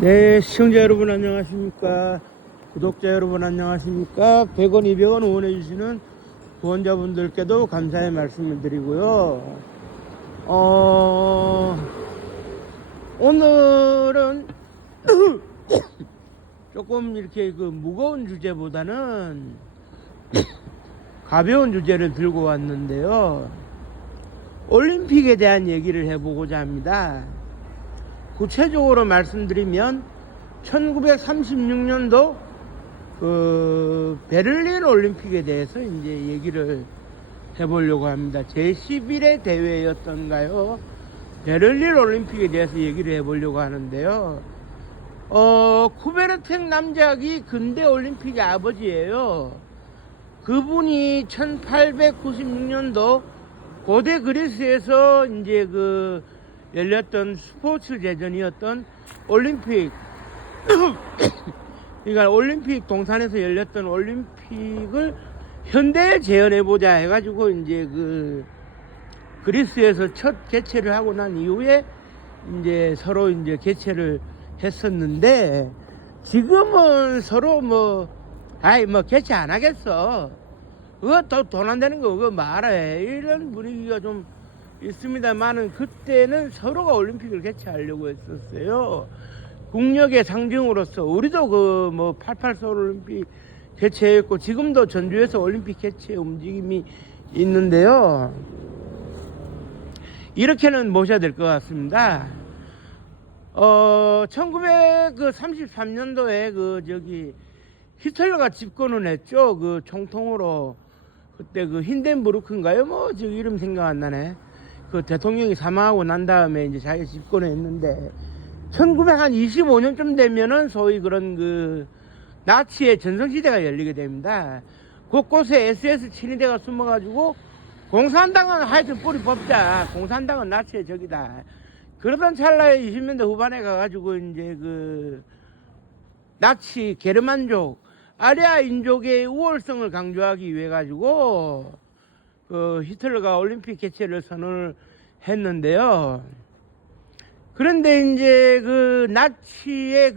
네, 시청자 여러분 안녕하십니까? 구독자 여러분 안녕하십니까? 100원, 200원 후원해주시는 후원자분들께도 감사의 말씀을 드리고요. 오늘은 조금 이렇게 무거운 주제보다는 가벼운 주제를 들고 왔는데요. 올림픽에 대한 얘기를 해보고자 합니다. 구체적으로 말씀드리면 1936년도 베를린 올림픽에 대해서 이제 얘기를 해보려고 합니다. 제11회 대회였던가요? 베를린 올림픽에 대해서 얘기를 해보려고 하는데요. 쿠베르텍 남작이 근대 올림픽의 아버지예요. 그분이 1896년도 고대 그리스에서 이제 열렸던 스포츠 대전이었던 올림픽 그러니까 올림픽 동산에서 열렸던 올림픽을 현대에 재현해보자 해가지고 이제 그리스에서 첫 개최를 하고 난 이후에 이제 서로 이제 개최를 했었는데, 지금은 서로 개최 안 하겠어, 그거 또 돈 안 되는 거 그거 말해, 이런 분위기가 좀 있습니다만은, 그때는 서로가 올림픽을 개최하려고 했었어요. 국력의 상징으로서 우리도 88 서울 올림픽 개최했고, 지금도 전주에서 올림픽 개최 움직임이 있는데요. 이렇게는 모셔야 될 것 같습니다. 1933년도에 히틀러가 집권을 했죠. 총통으로. 그때 힌덴부르크인가요? 이름 생각 안 나네. 대통령이 사망하고 난 다음에 이제 자기가 집권을 했는데, 1925년쯤 되면은 소위 나치의 전성시대가 열리게 됩니다. 곳곳에 SS 친위대가 숨어가지고, 공산당은 하여튼 뿌리 뽑자, 공산당은 나치의 적이다, 그러던 찰나에 20년대 후반에 가가지고 이제 나치 게르만족 아리아 인족의 우월성을 강조하기 위해 가지고 히틀러가 올림픽 개최를 선언을 했는데요. 그런데 이제 나치의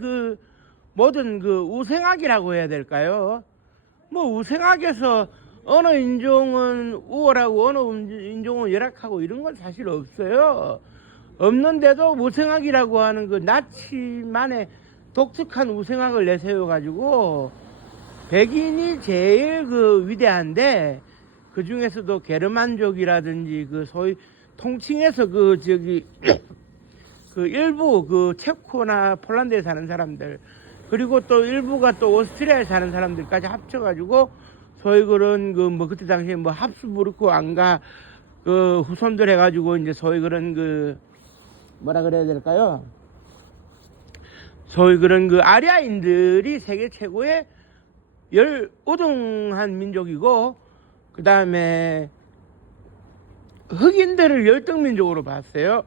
모든 우생학이라고 해야 될까요? 우생학에서 어느 인종은 우월하고 어느 인종은 열악하고 이런 건 사실 없어요. 없는데도 우생학이라고 하는 나치만의 독특한 우생학을 내세워가지고, 백인이 제일 위대한데, 그 중에서도 게르만족이라든지 소위 통칭해서 일부 체코나 폴란드에 사는 사람들, 그리고 또 일부가 또 오스트리아에 사는 사람들까지 합쳐가지고 소위 그때 당시에 합스부르크 왕가 후손들 해가지고 이제 소위 뭐라 그래야 될까요? 소위 아리아인들이 세계 최고의 우등한 민족이고, 그 다음에 흑인들을 열등민족으로 봤어요.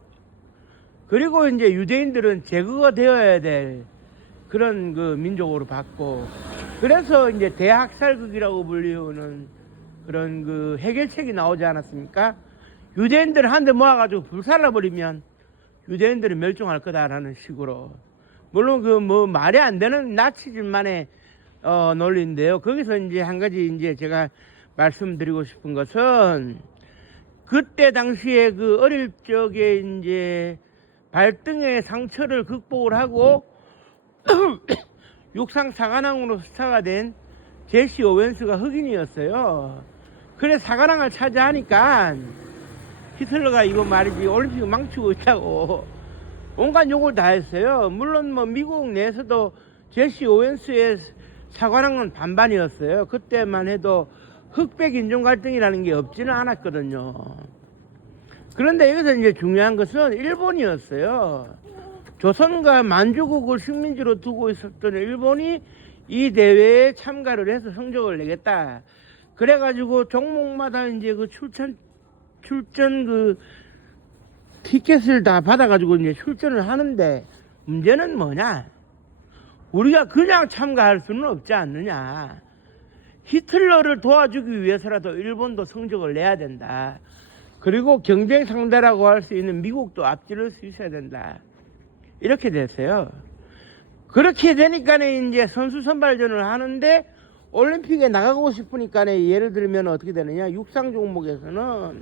그리고 이제 유대인들은 제거가 되어야 될 그런 민족으로 봤고, 그래서 이제 대학살극이라고 불리우는 그런 해결책이 나오지 않았습니까? 유대인들 한 대 모아가지고 불살라버리면 유대인들이 멸종할 거다라는 식으로. 물론 말이 안 되는 나치즘만의 논리인데요. 거기서 이제 한 가지 이제 제가 말씀드리고 싶은 것은, 그때 당시에 어릴 적에 이제 발등의 상처를 극복을 하고 육상 사관왕으로 스타가 된 제시 오웬스가 흑인이었어요. 그래 사관왕을 차지하니까 히틀러가 이거 말이지 올림픽을 망치고 있다고 온갖 욕을 다 했어요. 물론 미국 내에서도 제시 오웬스의 사관왕은 반반이었어요. 그때만 해도 흑백 인종 갈등이라는 게 없지는 않았거든요. 그런데 여기서 이제 중요한 것은 일본이었어요. 조선과 만주국을 식민지로 두고 있었던 일본이 이 대회에 참가를 해서 성적을 내겠다. 그래가지고 종목마다 이제 출전 티켓을 다 받아가지고 이제 출전을 하는데, 문제는 뭐냐? 우리가 그냥 참가할 수는 없지 않느냐. 히틀러를 도와주기 위해서라도 일본도 성적을 내야 된다. 그리고 경쟁 상대라고 할 수 있는 미국도 앞지를 수 있어야 된다. 이렇게 됐어요. 그렇게 되니까 이제 선수 선발전을 하는데 올림픽에 나가고 싶으니까 예를 들면 어떻게 되느냐. 육상 종목에서는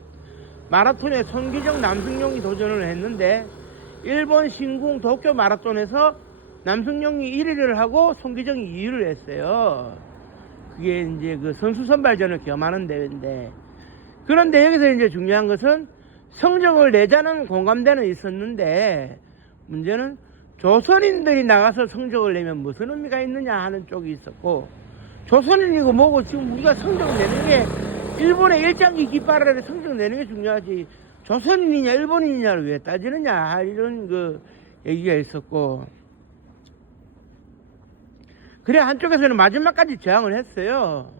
마라톤에 손기정, 남승용이 도전을 했는데 일본 신궁 도쿄 마라톤에서 남승용이 1위를 하고 손기정이 2위를 했어요. 그게 이제 그 선수 선발전을 겸하는 대회인데, 그런데 여기서 이제 중요한 것은 성적을 내자는 공감대는 있었는데 문제는 조선인들이 나가서 성적을 내면 무슨 의미가 있느냐 하는 쪽이 있었고, 조선인이고 뭐고 지금 우리가 성적을 내는 게 일본의 일장기 깃발 아래 성적 내는 게 중요하지 조선인이냐 일본인이냐를 왜 따지느냐 이런 그 얘기가 있었고, 그래 한쪽에서는 마지막까지 저항을 했어요.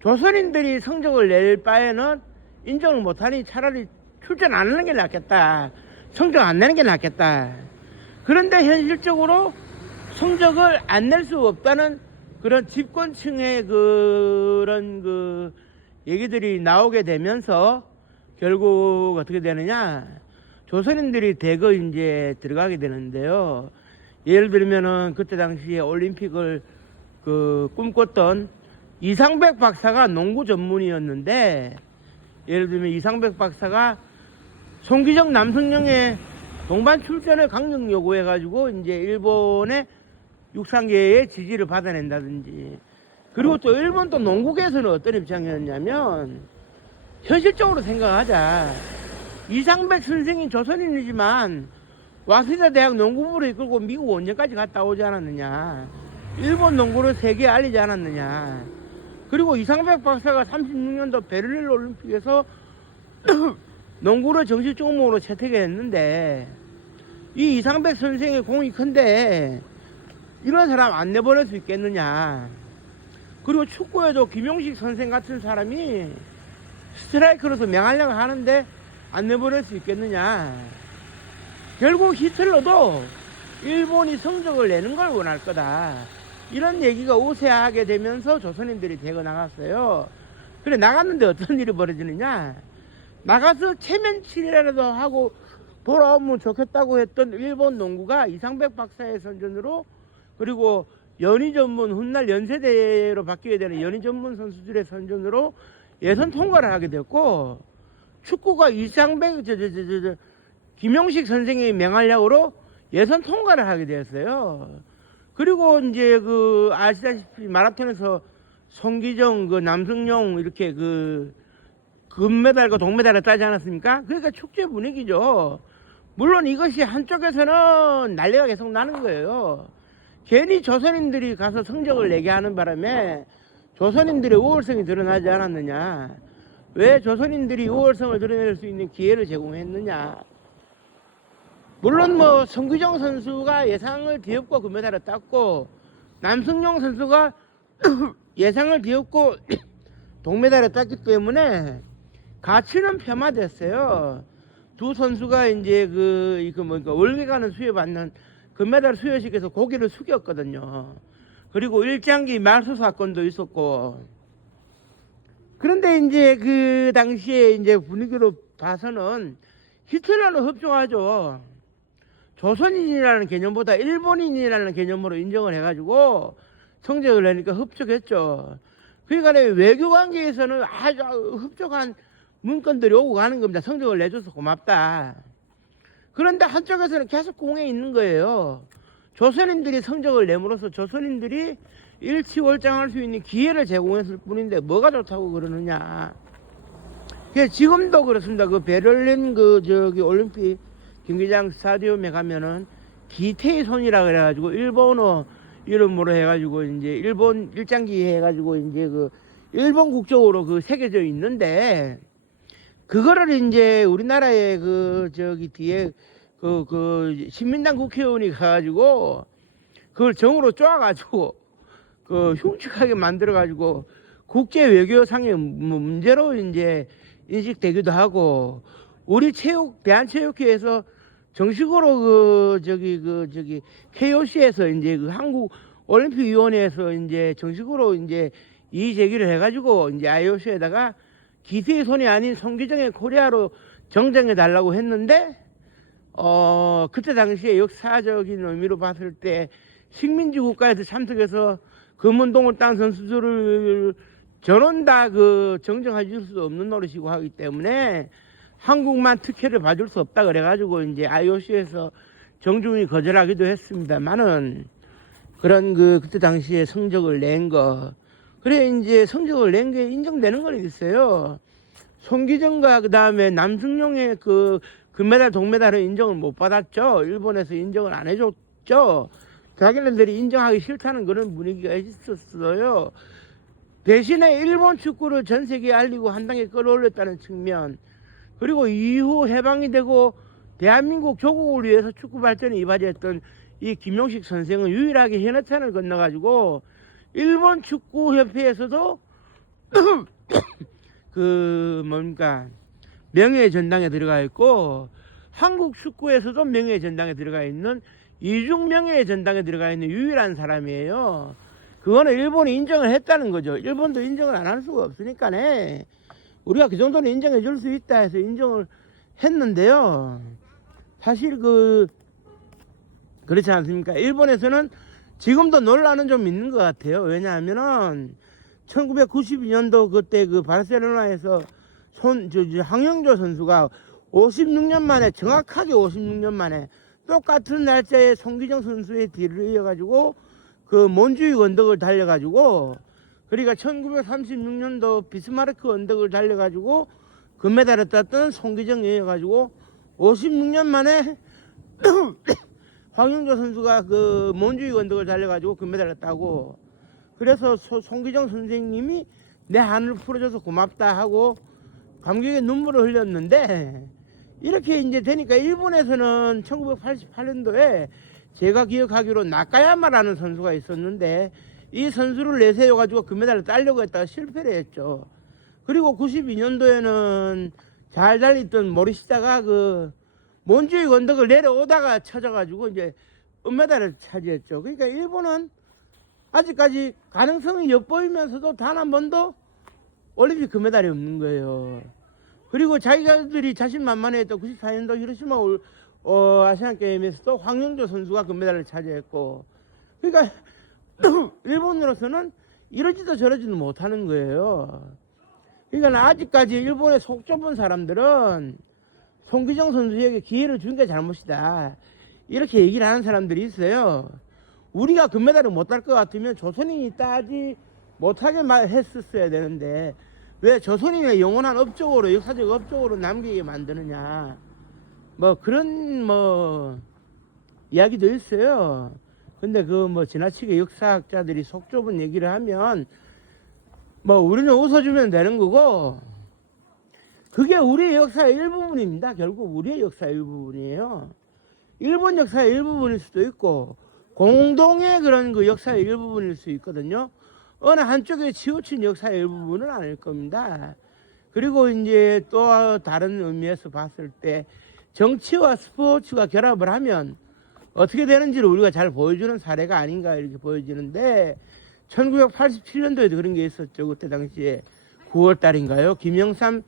조선인들이 성적을 낼 바에는 인정을 못하니 차라리 출전 안 하는 게 낫겠다, 성적 안 내는 게 낫겠다. 그런데 현실적으로 성적을 안 낼 수 없다는 그런 집권층의 그런 그 얘기들이 나오게 되면서 결국 어떻게 되느냐, 조선인들이 대거 이제 들어가게 되는데요. 예를 들면은 그때 당시에 올림픽을 그 꿈꿨던 이상백 박사가 농구 전문이었는데, 예를 들면 이상백 박사가 손기정, 남승용의 동반 출전을 강력 요구해가지고 이제 일본의 육상계의 지지를 받아낸다든지, 그리고 또 일본 또 농구계에서는 어떤 입장이었냐면, 현실적으로 생각하자. 이상백 선생이 조선인이지만 와세다 대학 농구부를 이끌고 미국 원정까지 갔다 오지 않았느냐, 일본 농구를 세계에 알리지 않았느냐. 그리고 이상백 박사가 36년도 베를린 올림픽에서 농구를 정식 종목으로 채택했는데, 이 이상백 선생의 공이 큰데 이런 사람 안 내보낼 수 있겠느냐. 그리고 축구에도 김용식 선생 같은 사람이 스트라이커로서 맹활약을 하는데 안 내보낼 수 있겠느냐. 결국 히틀러도 일본이 성적을 내는 걸 원할 거다, 이런 얘기가 우세하게 되면서 조선인들이 대거 나갔어요. 그래 나갔는데 어떤 일이 벌어지느냐, 나가서 체면치레라도 하고 돌아오면 좋겠다고 했던 일본 농구가 이상백 박사의 선전으로, 그리고 연희 전문, 훗날 연세대로 바뀌게 되는 연희 전문 선수들의 선전으로 예선 통과를 하게 됐고, 축구가 이상백 김용식 선생의 맹활약으로 예선 통과를 하게 되었어요. 그리고 이제 그 아시다시피 마라톤에서 손기정, 그 남승용 이렇게 그 금메달과 동메달을 따지 않았습니까? 그러니까 축제 분위기죠. 물론 이것이 한쪽에서는 난리가 계속 나는 거예요. 괜히 조선인들이 가서 성적을 내게 하는 바람에 조선인들의 우월성이 드러나지 않았느냐. 왜 조선인들이 우월성을 드러낼 수 있는 기회를 제공했느냐. 물론 뭐 손기정 선수가 예상을 뒤엎고 금메달을 땄고, 남승용 선수가 예상을 뒤엎고 동메달을 땄기 때문에 가치는 폄하됐어요. 두 선수가 이제 월계관을 수여받는 금메달 수여식에서 고개를 숙였거든요. 그리고 일장기 말소 사건도 있었고. 그런데 이제 그 당시에 이제 분위기로 봐서는 히틀러는 협조하죠. 조선인이라는 개념보다 일본인이라는 개념으로 인정을 해가지고 성적을 내니까 흡족했죠. 그러니까 외교 관계에서는 아주 흡족한 문건들이 오고 가는 겁니다. 성적을 내줘서 고맙다. 그런데 한쪽에서는 계속 공에 있는 거예요. 조선인들이 성적을 내므로써 조선인들이 일치월장할 수 있는 기회를 제공했을 뿐인데 뭐가 좋다고 그러느냐. 지금도 그렇습니다. 그 베를린 올림픽 경기장 스타디움에 가면은 기태의 손이라 그래가지고 일본어 이름으로 해가지고 이제 일본 일장기 해가지고 이제 그 일본 국적으로 그 새겨져 있는데, 그거를 이제 우리나라의 뒤에 신민당 국회의원이 가가지고 그걸 정으로 쪼아가지고 흉측하게 만들어가지고 국제 외교상의 문제로 이제 인식되기도 하고, 우리 대한체육회에서 정식으로 KOC에서 이제 한국 올림픽위원회에서 이제 정식으로 이제 이의 제기를 해가지고 이제 IOC에다가 기태의 손이 아닌 손기정의 코리아로 정정해 달라고 했는데, 그때 당시에 역사적인 의미로 봤을 때 식민지 국가에서 참석해서 금운동을 딴 선수들을 전원 다 그 정정해 줄 수 없는 노릇이고 하기 때문에 한국만 특혜를 봐줄 수 없다 그래가지고 이제 IOC에서 정중히 거절하기도 했습니다만은 그런 그때 당시에 성적을 낸 거. 그래 이제 성적을 낸 게 인정되는 건 있어요. 손기정과 그 다음에 남승용의 그 금메달 동메달은 인정을 못 받았죠. 일본에서 인정을 안 해줬죠. 자기네들이 인정하기 싫다는 그런 분위기가 있었어요. 대신에 일본 축구를 전 세계에 알리고 한 단계 끌어올렸다는 측면, 그리고 이후 해방이 되고 대한민국 조국을 위해서 축구 발전에 이바지했던 이 김용식 선생은 유일하게 현해탄을 건너가지고 일본 축구협회에서도 그 뭡니까 명예의 전당에 들어가 있고 한국 축구에서도 명예의 전당에 들어가 있는 이중 명예의 전당에 들어가 있는 유일한 사람이에요. 그거는 일본이 인정을 했다는 거죠. 일본도 인정을 안 할 수가 없으니까네. 우리가 그 정도는 인정해 줄 수 있다 해서 인정을 했는데요. 사실 그렇지 않습니까? 일본에서는 지금도 논란은 좀 있는 것 같아요. 왜냐하면은 1992년도 그때 그 바르셀로나에서 황영조 선수가 56년 만에, 정확하게 56년 만에 똑같은 날짜에 송기정 선수의 뒤를 이어가지고 그 몬주익 언덕을 달려가지고, 그러니까 1936년도 비스마르크 언덕을 달려가지고 금메달을 땄던 송기정에 이어가지고 56년 만에 황영조 선수가 그 몬주익 언덕을 달려가지고 금메달을 따고, 그래서 송기정 선생님이 내 한을 풀어줘서 고맙다 하고 감격의 눈물을 흘렸는데, 이렇게 이제 되니까 일본에서는 1988년도에 제가 기억하기로 나카야마라는 선수가 있었는데 이 선수를 내세워가지고 금메달을 따려고 했다가 실패를 했죠. 그리고 92년도에는 잘 달리던 모리시다가 그 몬주익 언덕을 내려오다가 쳐져가지고 이제 은메달을 차지했죠. 그러니까 일본은 아직까지 가능성이 엿보이면서도 단 한 번도 올림픽 금메달이 없는 거예요. 그리고 자기들이 자신만만해했던 94년도 히로시마 아시안게임에서도 황영조 선수가 금메달을 차지했고, 그러니까 일본으로서는 이러지도 저러지도 못하는 거예요. 그러니까 아직까지 일본의 속 좁은 사람들은 송기정 선수에게 기회를 준 게 잘못이다, 이렇게 얘기를 하는 사람들이 있어요. 우리가 금메달을 못 딸 것 같으면 조선인이 따지 못하게 했었어야 되는데 왜 조선인의 영원한 업적으로, 역사적 업적으로 남기게 만드느냐, 뭐 그런 이야기도 있어요. 근데 지나치게 역사학자들이 속 좁은 얘기를 하면 우리는 웃어주면 되는 거고, 그게 우리의 역사의 일부분입니다. 결국 우리의 역사의 일부분이에요. 일본 역사의 일부분일 수도 있고 공동의 그런 그 역사의 일부분일 수 있거든요. 어느 한쪽에 치우친 역사의 일부분은 아닐 겁니다. 그리고 이제 또 다른 의미에서 봤을 때 정치와 스포츠가 결합을 하면 어떻게 되는지를 우리가 잘 보여주는 사례가 아닌가 이렇게 보여지는데, 1987년도에도 그런 게 있었죠. 그때 당시에 9월 달인가요? 김영삼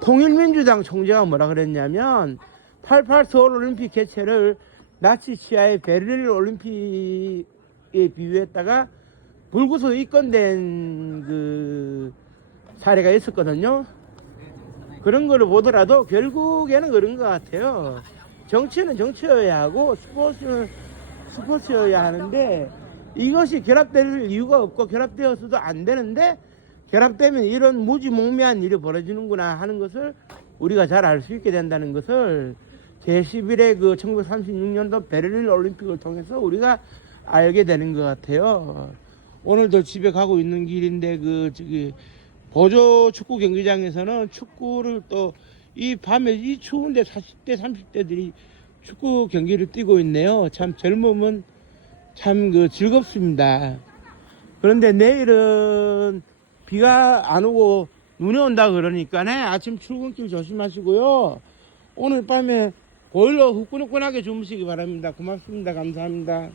통일민주당 총재가 뭐라 그랬냐면 88 서울올림픽 개최를 나치 치하의 베를린 올림픽에 비유했다가 불구속 입건된 그 사례가 있었거든요. 그런 거를 보더라도 결국에는 그런 것 같아요. 정치는 정치여야 하고 스포츠는 스포츠여야 하는데, 이것이 결합될 이유가 없고 결합되어서도 안 되는데 결합되면 이런 무지몽매한 일이 벌어지는구나 하는 것을 우리가 잘 알 수 있게 된다는 것을 제11회 1936년도 베를린 올림픽을 통해서 우리가 알게 되는 것 같아요. 오늘도 집에 가고 있는 길인데 보조 축구 경기장에서는 축구를 또 이 밤에 이 추운데 40대 30대들이 축구 경기를 뛰고 있네요. 참 젊음은 참 즐겁습니다. 그런데 내일은 비가 안 오고 눈이 온다 그러니까 아침 출근길 조심하시고요. 오늘 밤에 보일러 후끈후끈하게 주무시기 바랍니다. 고맙습니다. 감사합니다.